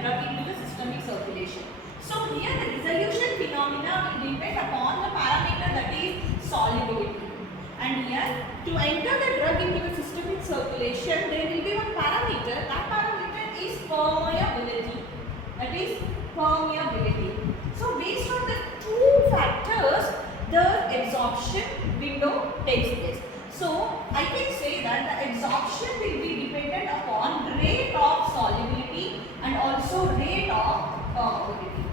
drug into the systemic circulation. So here the dissolution phenomena will depend upon the parameter that is solubility. And here to enter the drug into the systemic circulation, there will be one parameter. That parameter is permeability. That is permeability. So based on the two factors, the absorption window takes place. So I can say that the absorption will be dependent upon rate of solubility and also rate of permeability.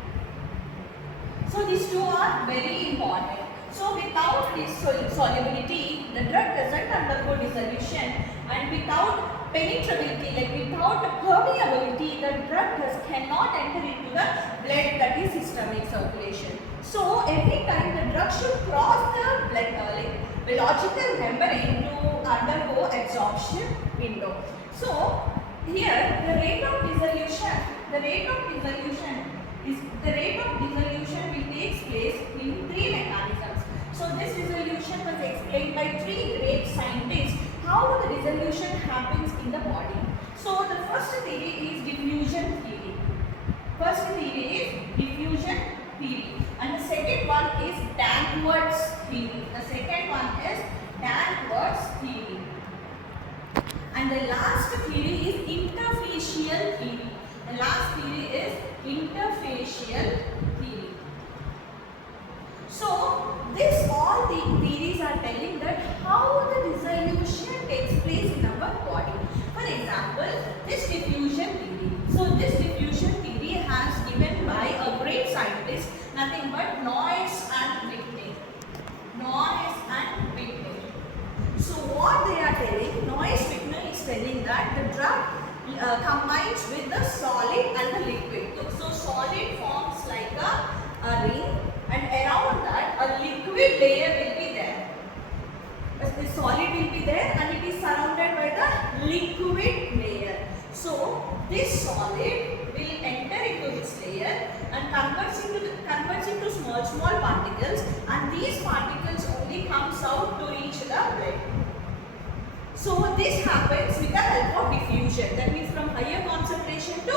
So these two are very important. So without this solubility, the drug doesn't undergo dissolution, and without penetrability, like without permeability, the drug cannot enter into the blood, that is systemic circulation. So every time the drug should cross the blood, biological membrane to undergo absorption window. So here the rate of dissolution will take place in three mechanisms. So this dissolution was explained by three great scientists how the dissolution happens in the body. So the first theory is diffusion theory. And the second one is Danvers theory. And the last theory is interfacial theory. So this all the theories are telling that how the dissolution takes place in our body. For example, this diffusion theory. So this diffusion theory has given by a great scientist, nothing but Noyes and Whitney. So what they are telling, Whitney is telling that the drug combines with the solid and the liquid. So solid forms like a ring, and around that a liquid layer will be there. The solid will be there and it is surrounded by the liquid layer. So this solid will enter into this layer and converts into small particles, and these particles only comes out to reach the blood. So this happens with the help of diffusion, that means from higher concentration to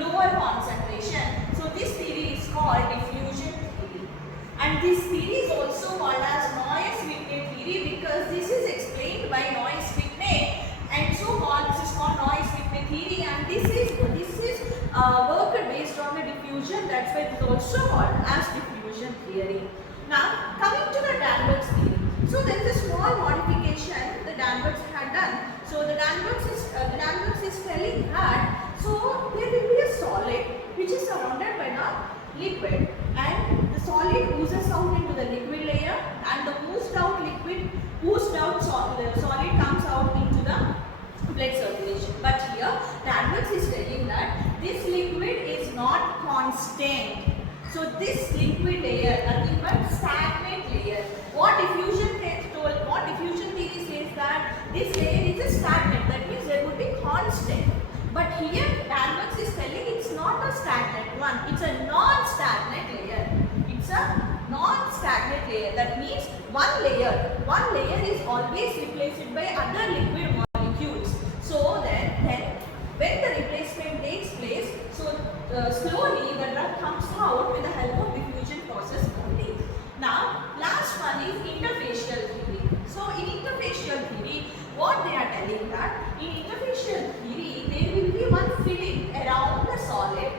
lower concentration. So this theory is called diffusion theory. And this theory is also called as Noyes-Whitney theory because this is explained by Noyes-Whitney, and so this is called Noyes-Whitney theory, and this is work based on the diffusion. That's why it is also called as diffusion theory. Now coming to the Danvers theory. So there is a small modification the Danvers had done. So the Danvers is telling that so there will be a solid which is surrounded by the liquid, and the solid oozes out into the liquid layer, and the solid comes out into the blood circulation. But here Danvers is telling that this liquid is not constant. So this liquid layer, nothing but stagnant layer. What diffusion theory says that this layer is a stagnant, that means there would be constant. But here Danvers is telling it's not a stagnant one, it's a non-stagnant layer. That means one layer is always replaced by other liquid molecules. So then when the replacement takes place, so slowly the drug comes out with the help of diffusion process only. Now last one is interfacial theory. So in interfacial theory, what they are telling that in interfacial theory there will be one film around the solid.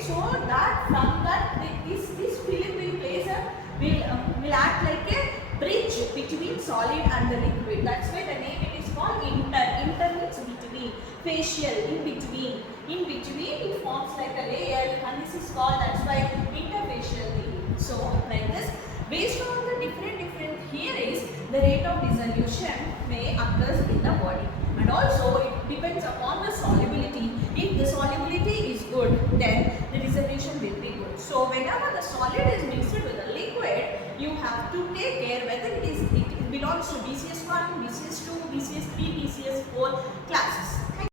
So that from that this film will act like a bridge between solid and the liquid. That's why the name it is called inter means between, facial, in between it forms like a layer, and this is called, that's why interfacial theory. So like this, based on the different theories, the rate of dissolution may occurs in the body, and also it depends upon the solubility. If the solubility is good, then the dissolution will be good. So whenever the solid is mixed with a liquid, you have to take care whether it belongs to BCS1, BCS2, BCS3, BCS4 classes.